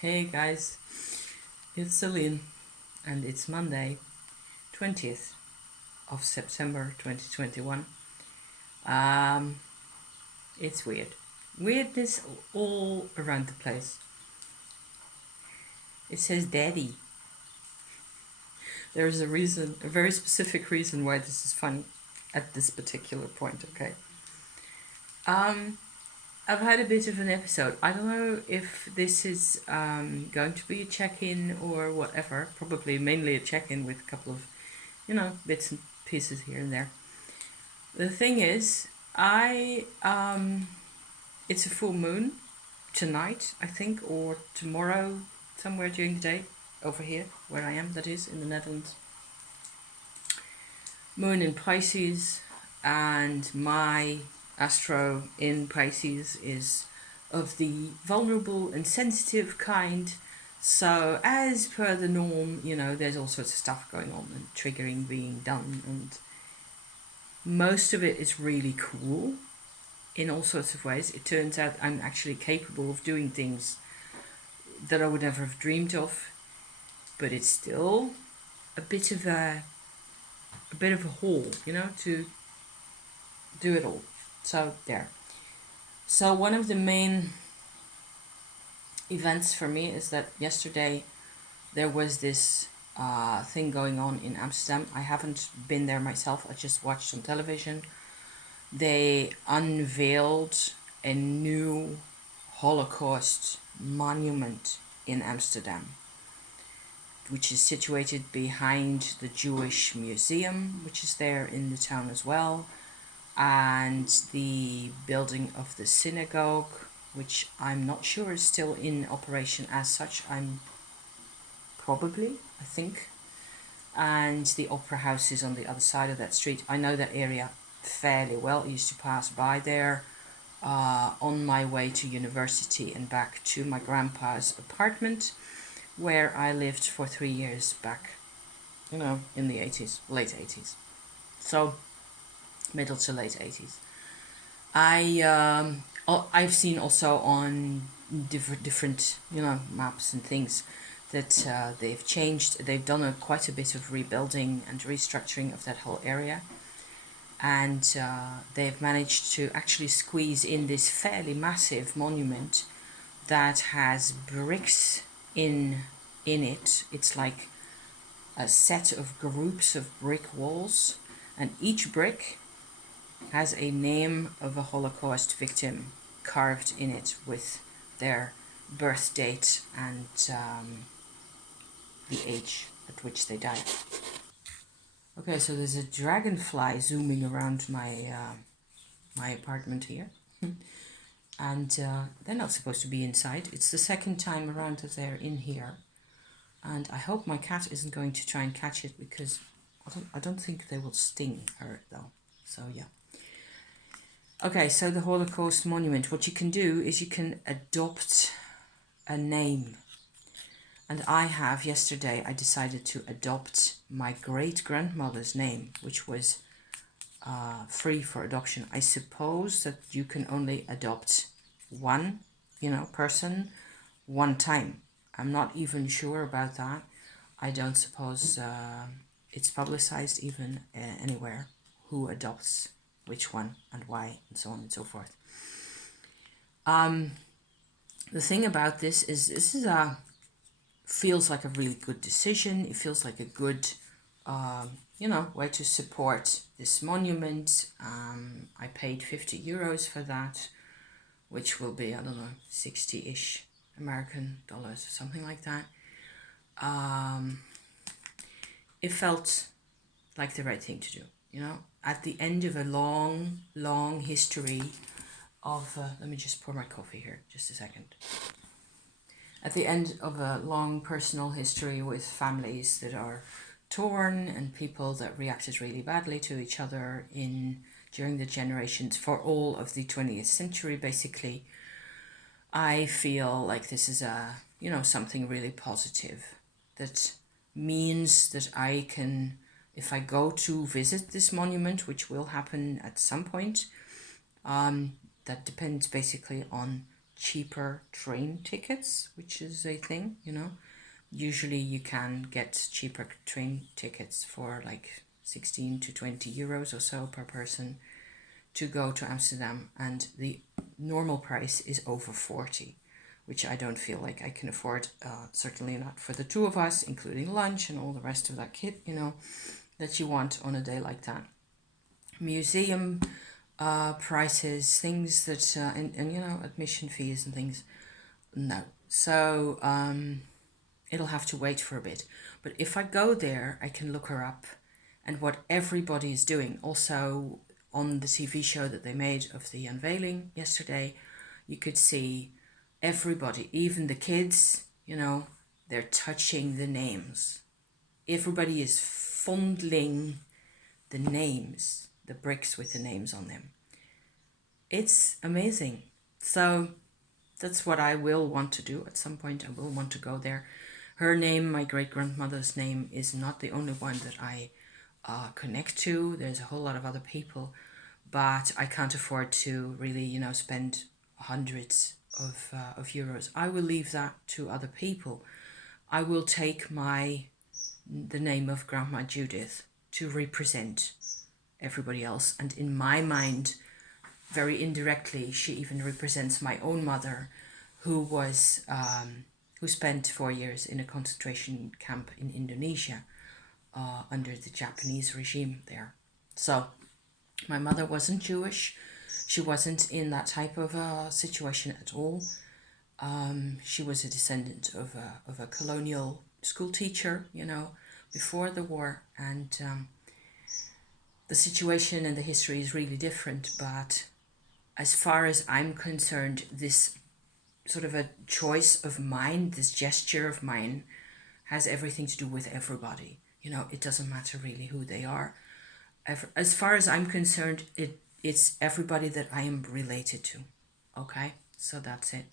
Hey guys, it's Celine and it's Monday, 20th of September 2021. Um, it's weird. Weirdness all around the place. It says daddy. There's a reason, a very specific reason why this is funny at this particular point, okay? Um, I've had a bit of an episode. I don't know if this is going to be a check-in or whatever. Probably mainly a check-in with a couple of, bits and pieces here and there. The thing is, it's a full moon tonight, I think, or tomorrow, somewhere during the day, over here, where I am, that is, in the Netherlands. Moon in Pisces, and my astro in Pisces is of the vulnerable and sensitive kind. So, as per the norm, there's all sorts of stuff going on and triggering being done, and most of it is really cool in all sorts of ways. It turns out I'm actually capable of doing things that I would never have dreamed of, but it's still a bit of a haul, to do it all. So there. So one of the main events for me is that yesterday there was this thing going on in Amsterdam. I haven't been there myself. I just watched on television. They unveiled a new Holocaust monument in Amsterdam, which is situated behind the Jewish Museum, which is there in the town as well, and the building of the synagogue, which I'm not sure is still in operation as such. I think. And the opera house is on the other side of that street. I know that area fairly well. I used to pass by there on my way to university and back to my grandpa's apartment, where I lived for 3 years back, in the 80s, late 80s. So, middle to late 80s. I've seen also on different maps and things that they've changed. They've done quite a bit of rebuilding and restructuring of that whole area, and they've managed to actually squeeze in this fairly massive monument that has bricks in it. It's like a set of groups of brick walls, and each brick has a name of a Holocaust victim carved in it with their birth date and the age at which they died. Okay, so there's a dragonfly zooming around my apartment here. And they're not supposed to be inside. It's the second time around that they're in here. And I hope my cat isn't going to try and catch it, because I don't think they will sting her though. So yeah. Okay, so the Holocaust monument. What you can do is you can adopt a name. And yesterday I decided to adopt my great grandmother's name, which was free for adoption. I suppose that you can only adopt one, person one time. I'm not even sure about that. I don't suppose it's publicized even anywhere who adopts which one and why and so on and so forth. The thing about this is feels like a really good decision. It feels like a good way to support this monument. I paid €50 for that, which will be, I don't know, 60-ish American dollars or something like that. It felt like the right thing to do, at the end of a long, long history of, let me just pour my coffee here, just a second. At the end of a long personal history with families that are torn and people that reacted really badly to each other during the generations for all of the 20th century, basically, I feel like this is something really positive that means that I can, if I go to visit this monument, which will happen at some point, that depends basically on cheaper train tickets, which is a thing, you know. Usually you can get cheaper train tickets for like 16 to 20 euros or so per person to go to Amsterdam, and the normal price is over 40, which I don't feel like I can afford, certainly not for the two of us, including lunch and all the rest of that kit, you know, that you want on a day like that. Museum prices, things that, and you know, admission fees and things, no. So it'll have to wait for a bit. But if I go there, I can look her up and what everybody is doing. Also, on the TV show that they made of the unveiling yesterday, you could see everybody, even the kids, you know, they're touching the names. Everybody is fondling the names, the bricks with the names on them. It's amazing. So that's what I will want to do at some point. I will want to go there. Her name, my great-grandmother's name, is not the only one that I connect to. There's a whole lot of other people, but I can't afford to really, you know, spend hundreds of euros. I will leave that to other people. I will take the name of Grandma Judith to represent everybody else, and in my mind, very indirectly, she even represents my own mother, who was who spent 4 years in a concentration camp in Indonesia under the Japanese regime there. So my mother wasn't Jewish. She wasn't in that type of situation at all. She was a descendant of a colonial school teacher, you know, before the war, and the situation and the history is really different. But as far as I'm concerned, this sort of a choice of mine, this gesture of mine, has everything to do with everybody. You know, it doesn't matter really who they are. As far as I'm concerned, it's everybody that I am related to. Okay, so that's it.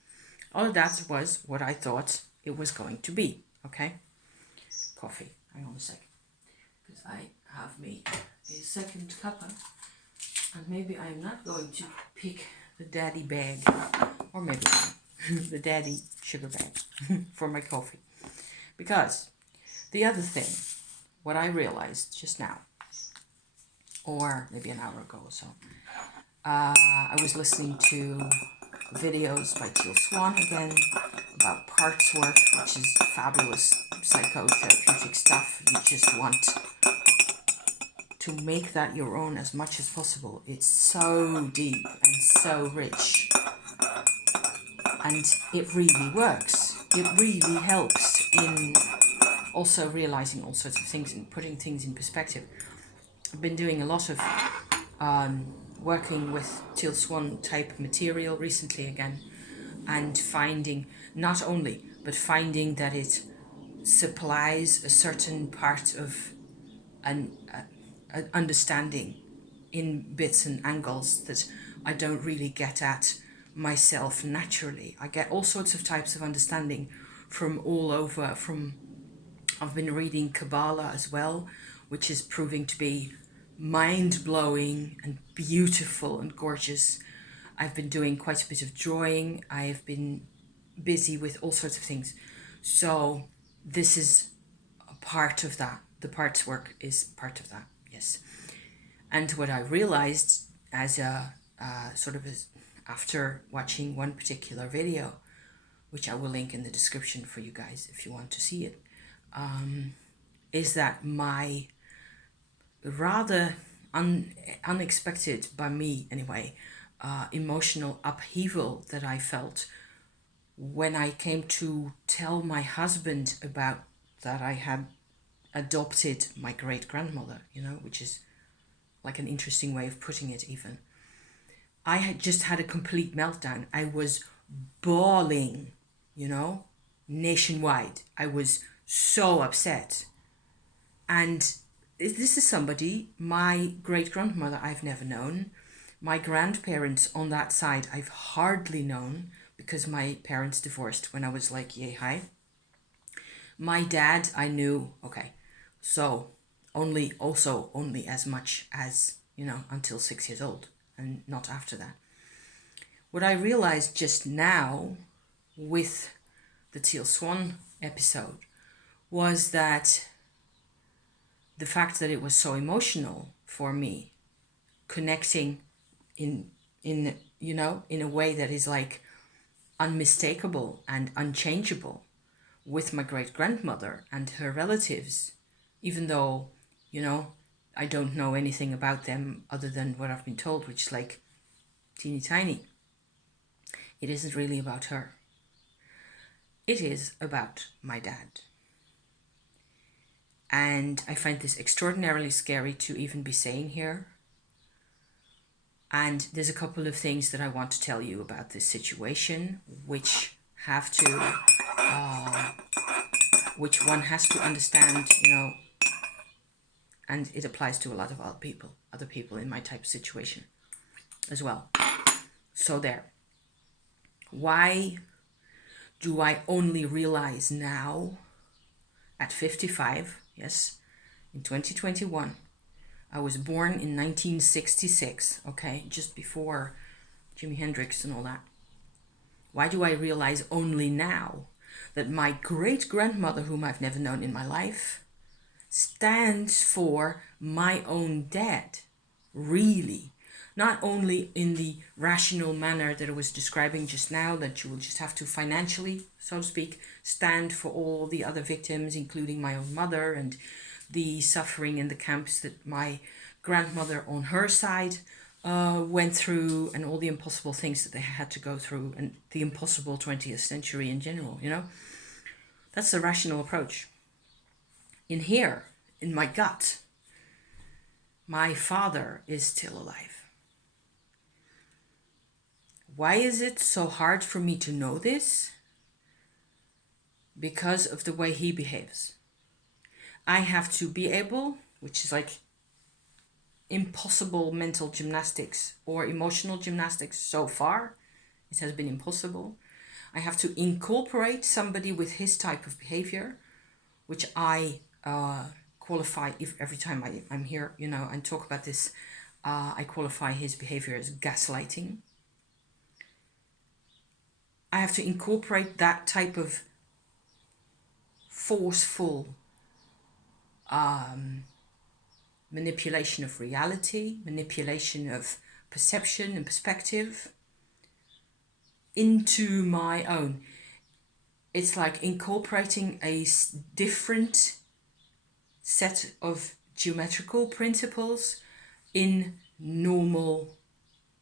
All that was what I thought it was going to be. Okay, coffee. Hang on a second, because I have me a second cuppa, and maybe I'm not going to pick the daddy bag, or maybe the daddy sugar bag for my coffee, because the other thing, what I realized just now, or maybe an hour ago or so, I was listening to videos by Teal Swan again about parts work, which is fabulous psychotherapeutic stuff. You just want to make that your own as much as possible. It's so deep and so rich, and it really works. It really helps in also realizing all sorts of things and putting things in perspective. I've been doing a lot of working with Teal Swan type material recently again, and finding not only, but finding that it supplies a certain part of an understanding in bits and angles that I don't really get at myself naturally. I get all sorts of types of understanding from all over. I've been reading Kabbalah as well, which is proving to be mind-blowing and beautiful and gorgeous. I've been doing quite a bit of drawing. I've been busy with all sorts of things. So this is a part of that. The parts work is part of that, yes. And what I realized as after watching one particular video, which I will link in the description for you guys if you want to see it, is that my rather unexpected, by me anyway, emotional upheaval that I felt when I came to tell my husband about that I had adopted my great-grandmother, you know, which is like an interesting way of putting it even. I had just had a complete meltdown. I was bawling, you know, nationwide. I was so upset. And this is somebody, my great-grandmother, I've never known. My grandparents on that side, I've hardly known because my parents divorced when I was like yay high. My dad, I knew, okay, so only as much as, you know, until 6 years old and not after that. What I realized just now with the Teal Swan episode was that the fact that it was so emotional for me, connecting in in a way that is like unmistakable and unchangeable with my great grandmother and her relatives, even though, I don't know anything about them other than what I've been told, which is like teeny tiny. It isn't really about her. It is about my dad. And I find this extraordinarily scary to even be saying here. And there's a couple of things that I want to tell you about this situation, which which one has to understand, and it applies to a lot of other people in my type of situation as well. So there. Why do I only realize now at 55, yes, in 2021, I was born in 1966, okay, just before Jimi Hendrix and all that. Why do I realize only now that my great-grandmother, whom I've never known in my life, stands for my own dad, really? Not only in the rational manner that I was describing just now, that you will just have to financially, so to speak, stand for all the other victims, including my own mother, and the suffering in the camps that my grandmother on her side went through, and all the impossible things that they had to go through, and the impossible 20th century in general, That's the rational approach. In here, in my gut, my father is still alive. Why is it so hard for me to know this? Because of the way he behaves. I have to be able, which is like impossible mental gymnastics or emotional gymnastics so far. It has been impossible. I have to incorporate somebody with his type of behavior, which I qualify every time I'm here, and talk about this. I qualify his behavior as gaslighting. I have to incorporate that type of forceful manipulation of reality, manipulation of perception and perspective into my own. It's like incorporating a different set of geometrical principles in normal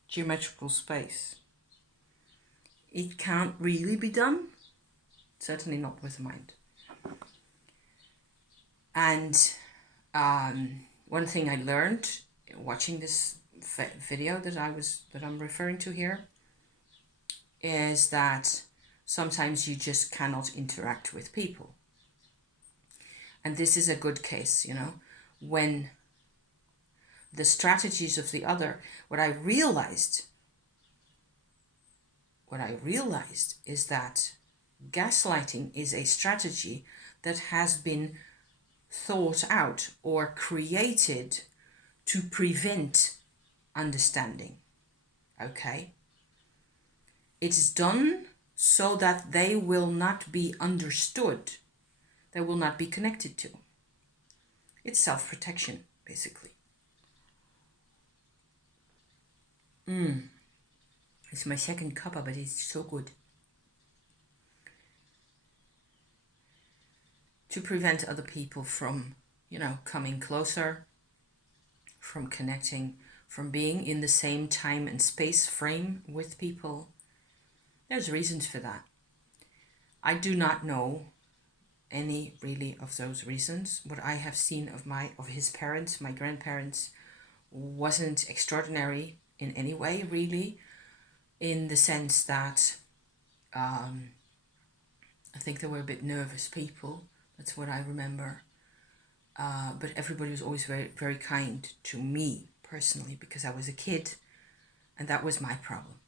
geometrical space. It can't really be done, certainly not with the mind. And one thing I learned watching this video that I'm referring to here is that sometimes you just cannot interact with people. And this is a good case, when the strategies of the other, what I realized is that gaslighting is a strategy that has been thought out or created to prevent understanding. Okay? It is done so that they will not be understood. They will not be connected to. It's self-protection, basically. It's my second cuppa, but it's so good. To prevent other people from, coming closer, from connecting, from being in the same time and space frame with people. There's reasons for that. I do not know any really of those reasons. What I have seen of his parents, my grandparents, wasn't extraordinary in any way, really, in the sense that I think they were a bit nervous people. That's what I remember. But everybody was always very, very kind to me personally because I was a kid, and that was my problem,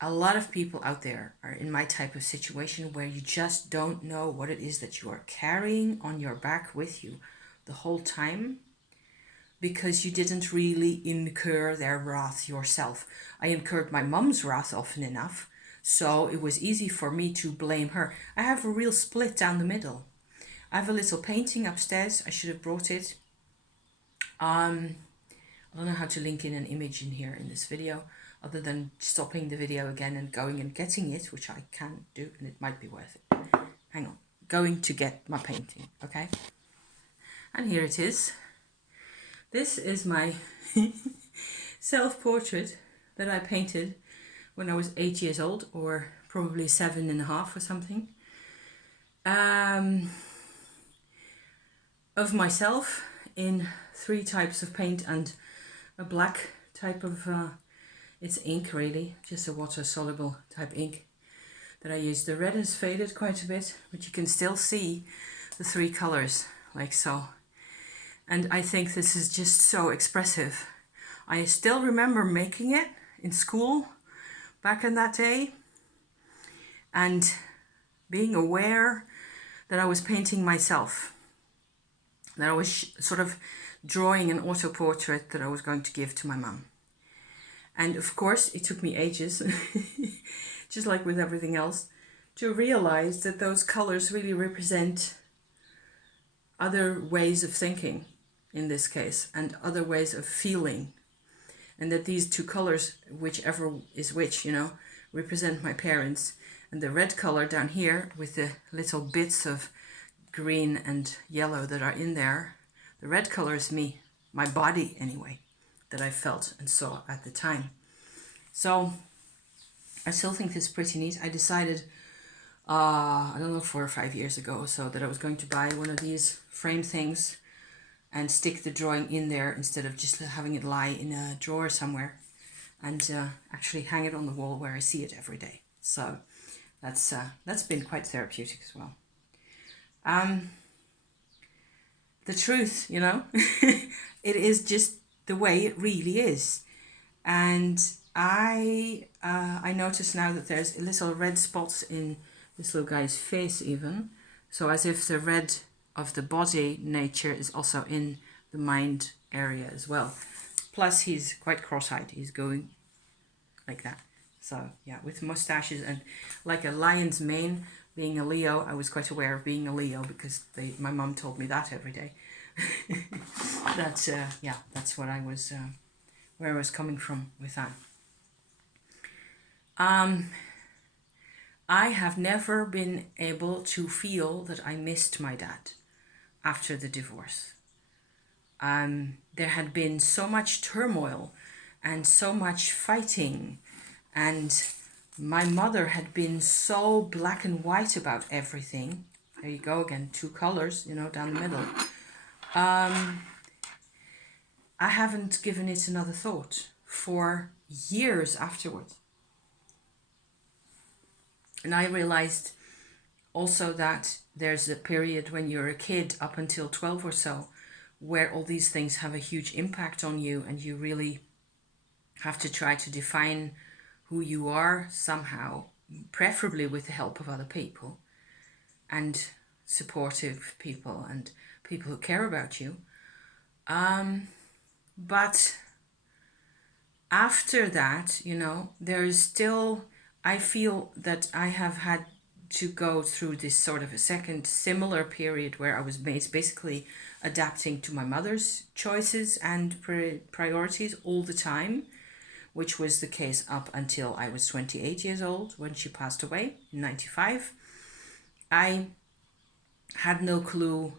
A lot of people out there are in my type of situation where you just don't know what it is that you are carrying on your back with you the whole time. because you didn't really incur their wrath yourself. I incurred my mum's wrath often enough, so it was easy for me to blame her. I have a real split down the middle. I have a little painting upstairs. I should have brought it. I don't know how to link in an image in here in this video, other than stopping the video again and going and getting it, which I can do, and it might be worth it. Hang on. Going to get my painting, okay? And here it is. This is my self-portrait that I painted when I was 8 years old, or probably 7.5 or something. Of myself in 3 types of paint and a black type of, it's ink really, just a water-soluble type ink that I used. The red has faded quite a bit, but you can still see the 3 colors, like so. And I think this is just so expressive. I still remember making it in school back in that day and being aware that I was painting myself, that I was sort of drawing an auto-portrait that I was going to give to my mum. And of course, it took me ages, just like with everything else, to realize that those colors really represent other ways of thinking in this case, and other ways of feeling. And that these 2 colors, whichever is which, you know, represent my parents. And the red color down here with the little bits of green and yellow that are in there, the red color is me, my body anyway, that I felt and saw at the time. So I still think this is pretty neat. I decided, I don't know, 4 or 5 years ago or so, that I was going to buy one of these frame things and stick the drawing in there instead of just having it lie in a drawer somewhere, and actually hang it on the wall where I see it every day. So that's been quite therapeutic as well. The truth, you know, it is just the way it really is. And I notice now that there's little red spots in this little guy's face even. So as if the red of the body nature is also in the mind area as well. Plus he's quite cross-eyed. He's going like that. So yeah, with mustaches and like a lion's mane. Being a Leo, I was quite aware of being a Leo because my mum told me that every day. That's yeah, that's what I was, where I was coming from with that. I have never been able to feel that I missed my dad after the divorce. There had been so much turmoil and so much fighting, and my mother had been so black and white about everything. There you go again, 2 colors, you know, down the middle. I haven't given it another thought for years afterwards. And I realized also that there's a period when you're a kid up until 12 or so where all these things have a huge impact on you, and you really have to try to define who you are somehow, preferably with the help of other people and supportive people and people who care about you. But after that, you know, there's still, I feel that I have had to go through this sort of a second similar period where I was basically adapting to my mother's choices and priorities all the time, which was the case up until I was 28 years old when she passed away in 95. I had no clue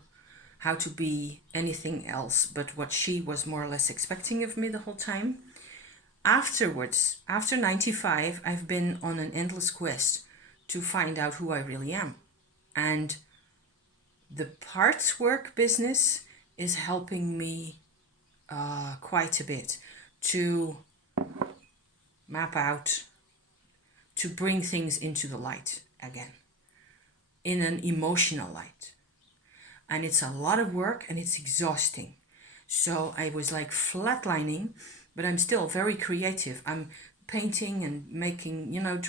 how to be anything else but what she was more or less expecting of me the whole time. Afterwards, after 95, I've been on an endless quest to find out who I really am. And the parts work business is helping me quite a bit to map out, to bring things into the light again, in an emotional light. And it's a lot of work and it's exhausting. So I was like flatlining, but I'm still very creative. I'm painting and making, you know,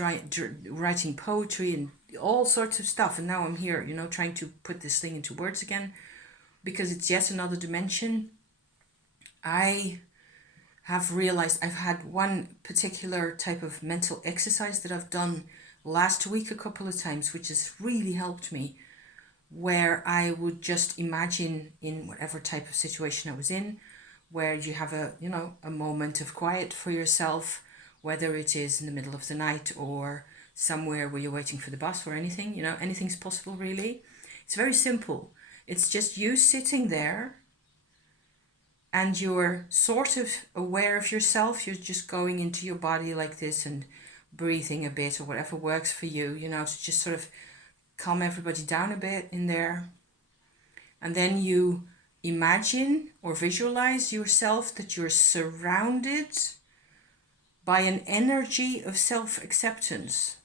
writing poetry and all sorts of stuff. And now I'm here, you know, trying to put this thing into words again, because it's yet another dimension. I have realized I've had one particular type of mental exercise that I've done last week a couple of times, which has really helped me, where I would just imagine in whatever type of situation I was in, where you have a moment of quiet for yourself, whether it is in the middle of the night or somewhere where you're waiting for the bus or anything, anything's possible really. It's very simple. It's just you sitting there and you're sort of aware of yourself. You're just going into your body like this and breathing a bit or whatever works for you, to just sort of calm everybody down a bit in there. And then you imagine or visualize yourself that you're surrounded by an energy of self-acceptance.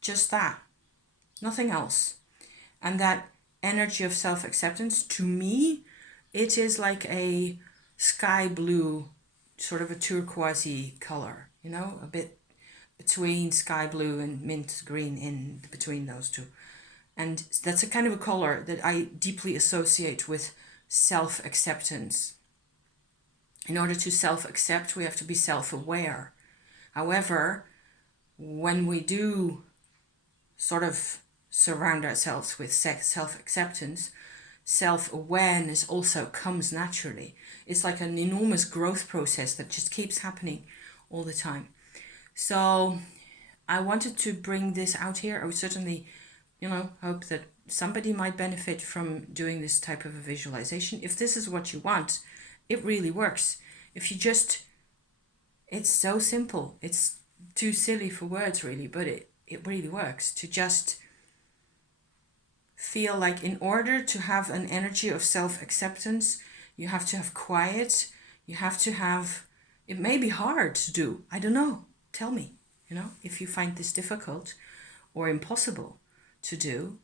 Just that. Nothing else. And that energy of self-acceptance, to me, it is like a sky blue, sort of a turquoisey color, a bit between sky blue and mint green, in between those two. And that's a kind of a color that I deeply associate with self-acceptance. In order to self-accept, we have to be self-aware. However, when we do sort of surround ourselves with self-acceptance, self-awareness also comes naturally. It's like an enormous growth process that just keeps happening all the time. So I wanted to bring this out here. I would certainly, hope that somebody might benefit from doing this type of a visualization. If this is what you want, it really works. If you just, it's so simple. It's too silly for words really, but it really works to just feel like in order to have an energy of self-acceptance, you have to have quiet, you have to have, it may be hard to do, I don't know, tell me, if you find this difficult or impossible to do,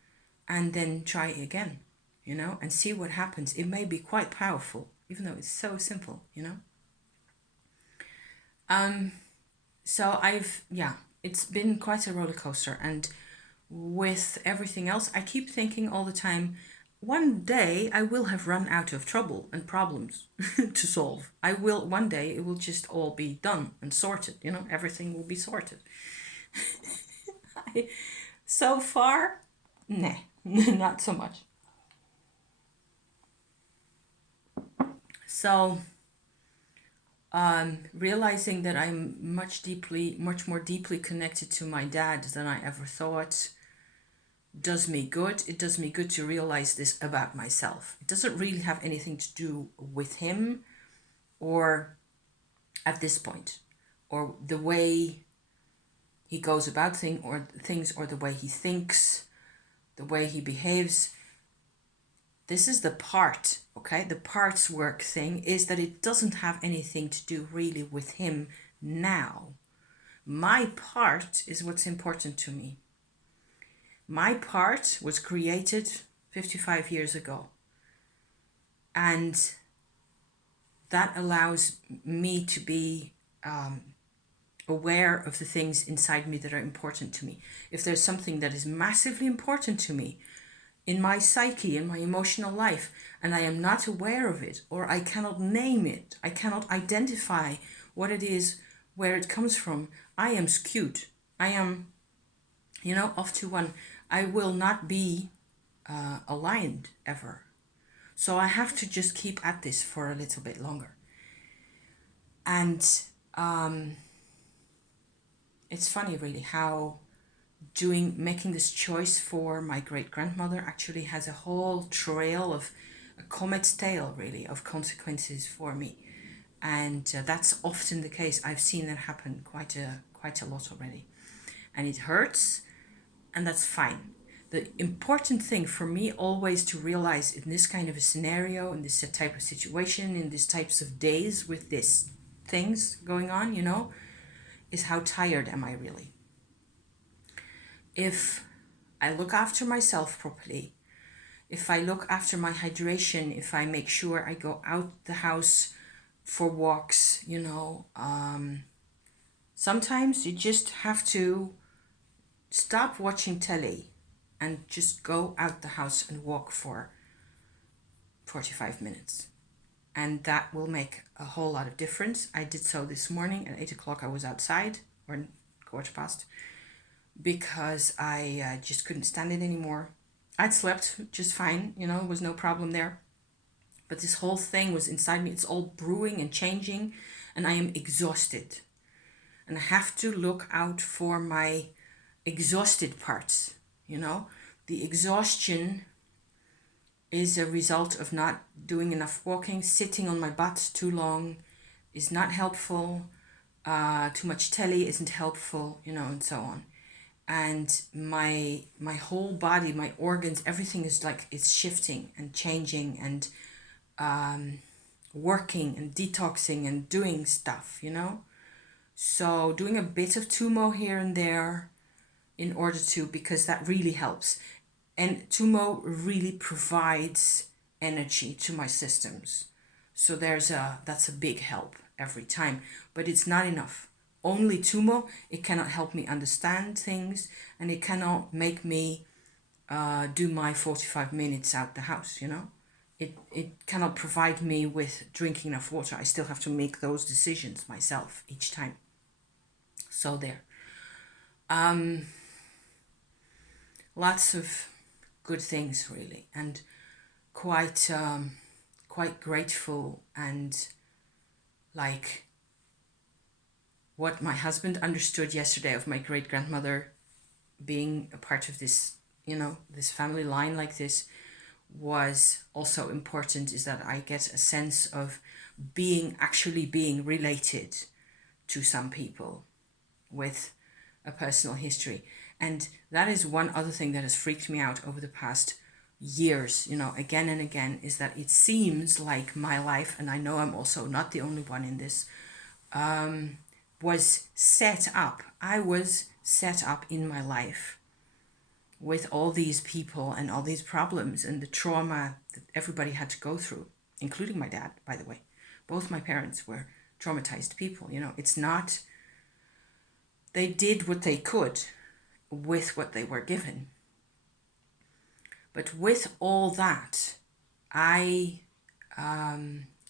and then try again, and see what happens. It may be quite powerful, even though it's so simple, So it's been quite a roller coaster, and with everything else, I keep thinking all the time, one day I will have run out of trouble and problems to solve. One day it will just all be done and sorted, everything will be sorted. So far, nah, not so much. So, realizing that I'm much more deeply connected to my dad than I ever thought does me good. It does me good to realize this about myself. It doesn't really have anything to do with him, or at this point, or the way he goes about things, or the way he thinks, the way he behaves. This is the part, okay? The parts work thing is that it doesn't have anything to do really with him now. My part is what's important to me. My part was created 55 years ago. And that allows me to be aware of the things inside me that are important to me. If there's something that is massively important to me in my psyche, in my emotional life, and I am not aware of it, or I cannot name it, I cannot identify what it is, where it comes from, I am skewed. I am, off to one. I will not be aligned ever. So I have to just keep at this for a little bit longer. And it's funny really how making this choice for my great-grandmother actually has a whole trail of a comet's tail really of consequences for me. And that's often the case. I've seen that happen quite a lot already. And it hurts, and that's fine. The important thing for me always to realize in this kind of a scenario, in this type of situation, in these types of days with these things going on, is how tired am I really? If I look after myself properly, if I look after my hydration, if I make sure I go out the house for walks, sometimes you just have to stop watching telly and just go out the house and walk for 45 minutes. and that will make a whole lot of difference. I did so this morning at 8 o'clock. I was outside, or quarter past, because I just couldn't stand it anymore. I'd slept just fine, there was no problem there. But this whole thing was inside me. It's all brewing and changing, and I am exhausted. And I have to look out for my exhausted parts, The exhaustion is a result of not doing enough walking. Sitting on my butt too long is not helpful. Too much telly isn't helpful, and so on. And my whole body, my organs, everything is like it's shifting and changing and working and detoxing and doing stuff, So doing a bit of Tumo here and there in order to, because that really helps. And Tumo really provides energy to my systems. So that's a big help every time, but it's not enough. Only Tumo, it cannot help me understand things, and it cannot make me do my 45 minutes out the house, It cannot provide me with drinking enough water. I still have to make those decisions myself each time. So there. Lots of good things, really, and quite grateful, and like what my husband understood yesterday of my great-grandmother being a part of this, this family line like this, was also important, is that I get a sense of actually being related to some people with a personal history. And that is one other thing that has freaked me out over the past years, again and again, is that it seems like my life, and I know I'm also not the only one in this, was set up. I was set up in my life with all these people and all these problems and the trauma that everybody had to go through, including my dad, by the way. Both my parents were traumatized people, It's not, they did what they could with what they were given. But with all that, it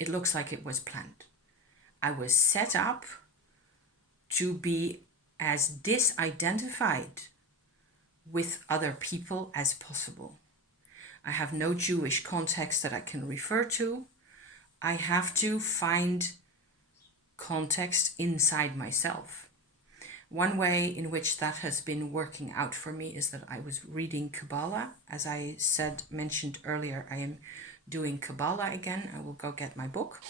looks like it was planned. I was set up to be as disidentified with other people as possible. I have no Jewish context that I can refer to. I have to find context inside myself. One way in which that has been working out for me is that I was reading Kabbalah. As I mentioned earlier, I am doing Kabbalah again. I will go get my book.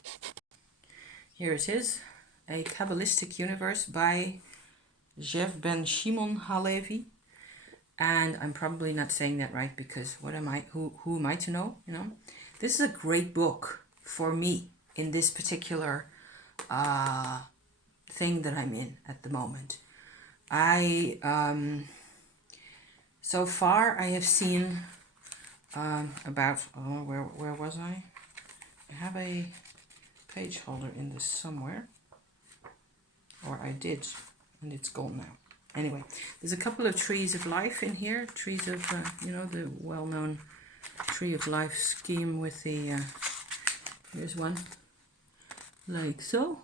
Here it is, A Kabbalistic Universe by Zev Ben Shimon Halevi. And I'm probably not saying that right, because what am I? Who am I to know? This is a great book for me in this particular thing that I'm in at the moment. So far I have seen about, where was I? I have a page holder in this somewhere, or I did, and it's gone now. Anyway, there's a couple of trees of life in here, trees of, the well-known tree of life scheme with the, here's one, like so.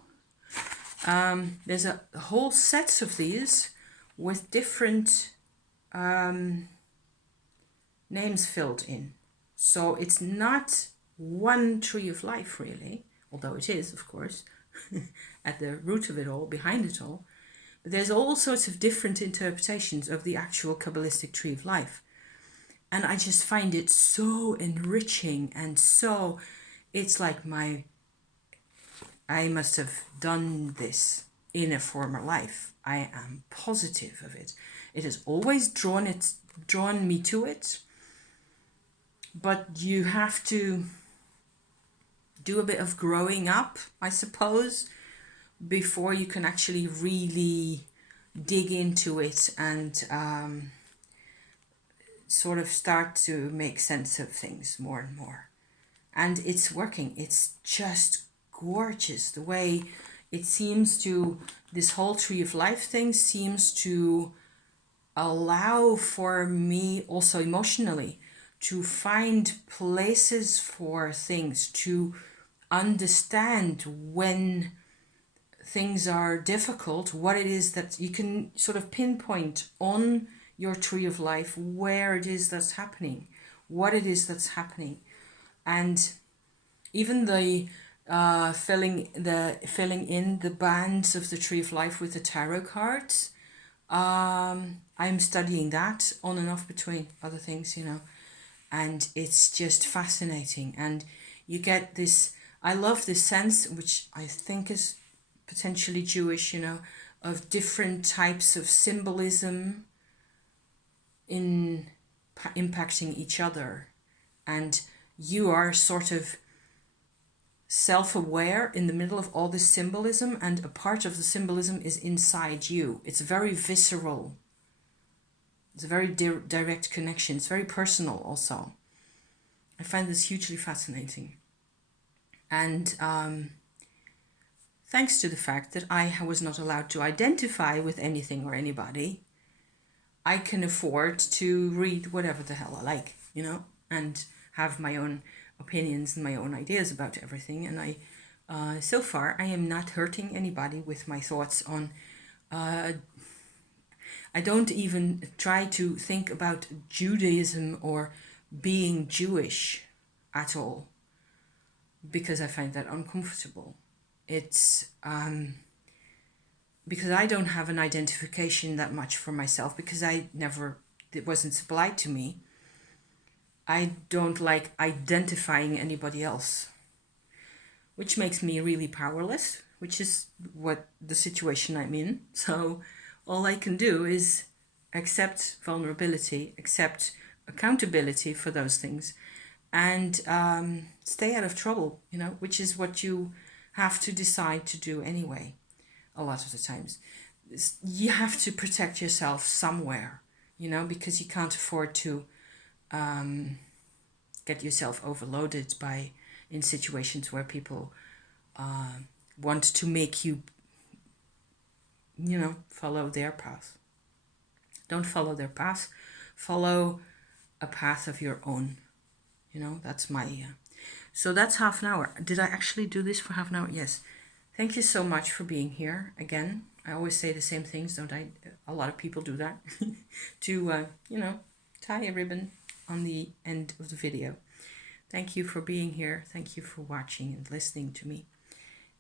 There's a whole set of these with different names filled in. So it's not one tree of life, really, although it is, of course, at the root of it all, behind it all. But there's all sorts of different interpretations of the actual Kabbalistic tree of life. And I just find it so enriching, and so, it's like I must have done this in a former life. I am positive of it. It has always drawn me to it. But you have to do a bit of growing up, I suppose, before you can actually really dig into it and sort of start to make sense of things more and more. And it's working. It's just gorgeous the way it seems to, this whole tree of life thing seems to allow for me also emotionally to find places for things, to understand when things are difficult, what it is that you can sort of pinpoint on your tree of life, where it is that's happening, what it is that's happening. And even the filling in the bands of the tree of life with the tarot cards, I'm studying that on and off between other things, you know, and it's just fascinating. And you get this, I love this sense, which I think is potentially Jewish, you know, of different types of symbolism in impacting each other. And you are sort of self-aware in the middle of all this symbolism, and a part of the symbolism is inside you. It's very visceral. It's a very direct connection. It's very personal also. I find this hugely fascinating. And thanks to the fact that I was not allowed to identify with anything or anybody, I can afford to read whatever the hell I like, you know, and have my own opinions and my own ideas about everything. And I, so far, I am not hurting anybody with my thoughts on. I don't even try to think about Judaism or being Jewish at all, because I find that uncomfortable. It's because I don't have an identification that much for myself, because it wasn't supplied to me. I don't like identifying anybody else, which makes me really powerless, which is what the situation I'm in. So all I can do is accept vulnerability, accept accountability for those things, and stay out of trouble, you know, which is what you have to decide to do anyway. A lot of the times you have to protect yourself somewhere, you know, because you can't afford to get yourself overloaded in situations where people want to make you, you know, follow their path. Don't follow their path. Follow a path of your own. You know, that's my... So that's half an hour. Did I actually do this for half an hour? Yes. Thank you so much for being here again. I always say the same things, don't I? A lot of people do that. To, you know, tie a ribbon on the end of the video. Thank you for being here. Thank you for watching and listening to me.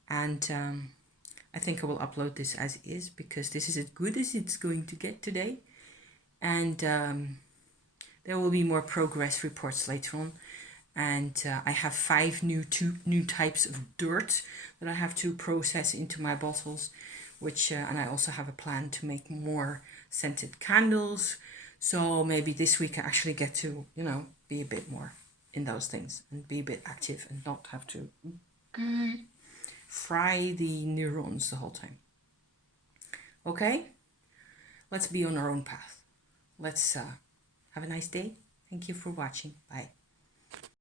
And I think I will upload this as is, because this is as good as it's going to get today. And there will be more progress reports later on. And I have 5 new types of dirt that I have to process into my bottles, which and I also have a plan to make more scented candles. So maybe this week I actually get to, you know, be a bit more in those things and be a bit active and not have to fry the neurons the whole time. Okay? Let's be on our own path. Let's have a nice day. Thank you for watching. Bye.